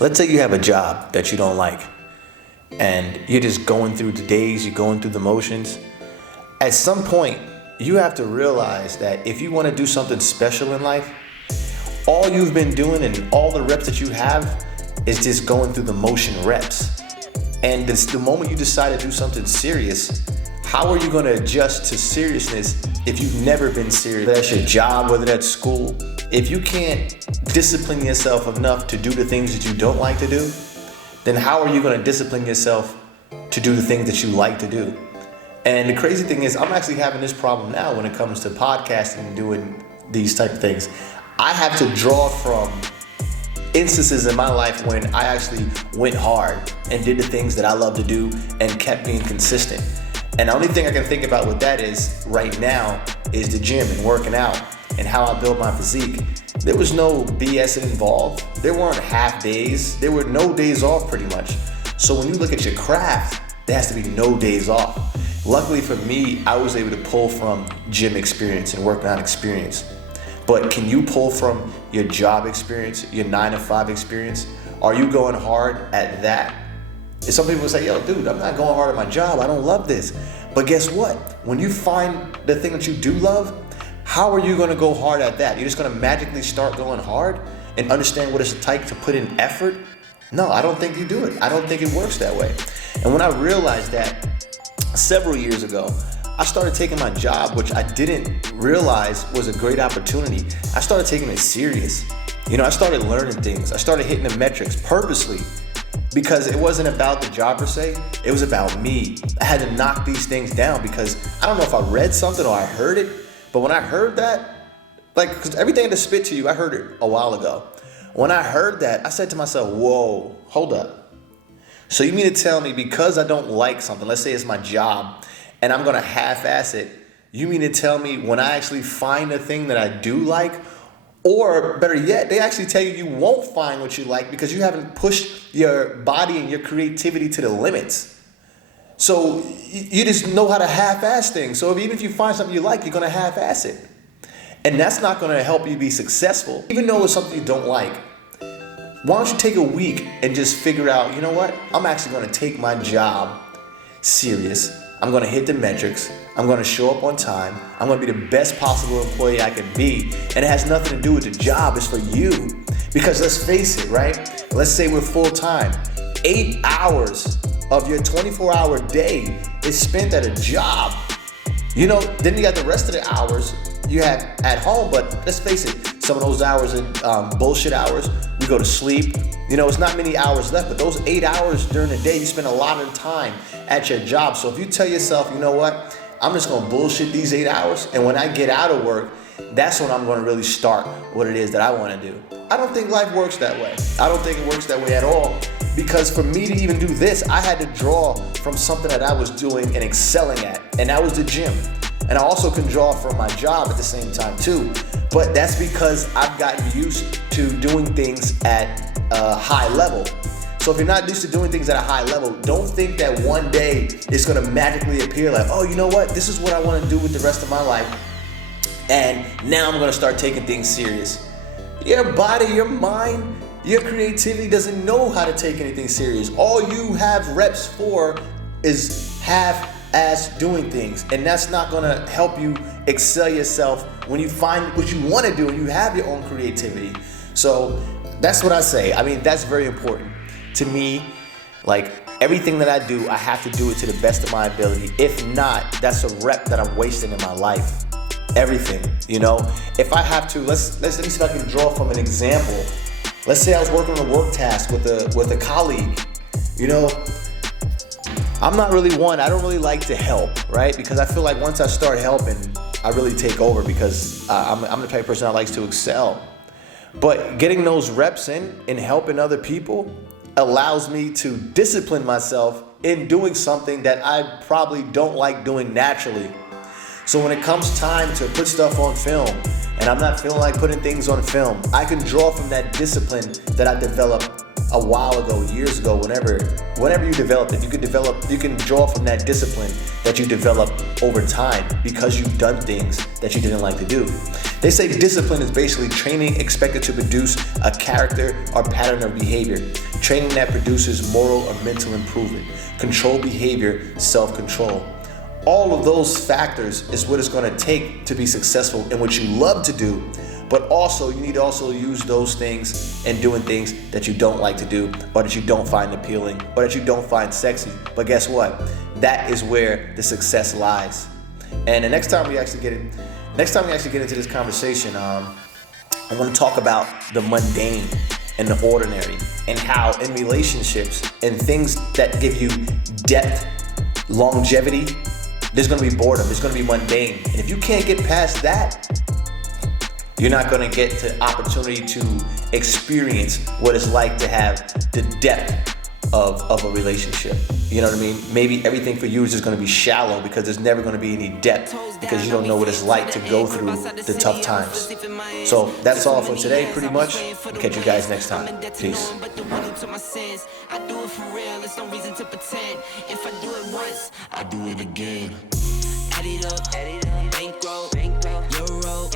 Let's say you have a job that you don't like and you're just going through the days, you're going through the motions. At some point, you have to realize that if you want to do something special in life, all you've been doing and all the reps that you have is just going through the motion reps. And the moment you decide to do something serious, how are you going to adjust to seriousness if you've never been serious? Whether that's your job, whether that's school. If you can't discipline yourself enough to do the things that you don't like to do, then how are you going to discipline yourself to do the things that you like to do? And the crazy thing is, I'm actually having this problem now when it comes to podcasting and doing these type of things. I have to draw from instances in my life when I actually went hard and did the things that I love to do and kept being consistent. And the only thing I can think about with that is right now is the gym and working out and how I build my physique. There was no BS involved. There weren't half days. There were no days off pretty much. So when you look at your craft, there has to be no days off. Luckily for me, I was able to pull from gym experience and working out experience. But can you pull from your job experience, your 9-to-5 experience? Are you going hard at that? And some people say, yo, dude, I'm not going hard at my job. I don't love this. But guess what? When you find the thing that you do love, how are you going to go hard at that? You're just going to magically start going hard and understand what it's like to put in effort? No, I don't think you do it. I don't think it works that way. And when I realized that several years ago, I started taking my job, which I didn't realize was a great opportunity. I started taking it serious. I started learning things. I started hitting the metrics purposely because it wasn't about the job per se. It was about me. I had to knock these things down because I don't know if I read something or I heard it, but when I heard that, because everything to spit to you, I heard it a while ago. When I heard that, I said to myself, whoa, hold up. So you mean to tell me because I don't like something, let's say it's my job, and I'm going to half-ass it, you mean to tell me when I actually find a thing that I do like, or better yet, they actually tell you won't find what you like because you haven't pushed your body and your creativity to the limits. So you just know how to half-ass things. So even if you find something you like, you're going to half-ass it. And that's not going to help you be successful. Even though it's something you don't like, why don't you take a week and just figure out, you know what? I'm actually going to take my job serious. I'm going to hit the metrics. I'm going to show up on time. I'm going to be the best possible employee I can be. And it has nothing to do with the job. It's for you. Because let's face it, right? Let's say we're full time. 8 hours of your 24-hour day is spent at a job. Then you got the rest of the hours you have at home. But let's face it, some of those hours are bullshit hours. We go to sleep. It's not many hours left, but those 8 hours during the day, you spend a lot of time at your job. So if you tell yourself, you know what, I'm just going to bullshit these 8 hours, and when I get out of work, that's when I'm going to really start what it is that I want to do. I don't think life works that way. I don't think it works that way at all, because for me to even do this, I had to draw from something that I was doing and excelling at, and that was the gym. And I also can draw from my job at the same time too. But that's because I've gotten used to doing things at a high level. So if you're not used to doing things at a high level, don't think that one day it's going to magically appear like, oh, you know what? This is what I want to do with the rest of my life. And now I'm going to start taking things serious. Your body, your mind, your creativity doesn't know how to take anything serious. All you have reps for is half-ass doing things. And that's not going to help you excel yourself when you find what you want to do and you have your own creativity. So that's what I say. I mean, that's very important to me. Like everything that I do, I have to do it to the best of my ability. If not, that's a rep that I'm wasting in my life. Everything, If I have to, let me see if I can draw from an example. Let's say I was working on a work task with a colleague. I'm not really one. I don't really like to help, right? Because I feel like once I start helping, I really take over because I'm the type of person that likes to excel. But getting those reps in and helping other people allows me to discipline myself in doing something that I probably don't like doing naturally. So when it comes time to put stuff on film and I'm not feeling like putting things on film, I can draw from that discipline that I developed a while ago, years ago, whenever you developed it, you can draw from that discipline that you developed over time because you've done things that you didn't like to do. They say discipline is basically training expected to produce a character or pattern of behavior, training that produces moral or mental improvement, controlled behavior, self-control. All of those factors is what it's going to take to be successful in what you love to do, but also you need to also use those things in doing things that you don't like to do, or that you don't find appealing, or that you don't find sexy. But guess what? That is where the success lies. And the next time we actually get into this conversation, I want to talk about the mundane and the ordinary, and how in relationships and things that give you depth, longevity, there's going to be boredom, there's going to be mundane. And if you can't get past that, you're not going to get the opportunity to experience what it's like to have the depth of a relationship. You know what I mean? Maybe everything for you is just going to be shallow because there's never going to be any depth, because you don't know what it's like to go through the tough times. So that's all for today, pretty much. I'll catch you guys next time. Peace. I do it for real, there's no reason to pretend. If I do it once, I do it again. Add it up.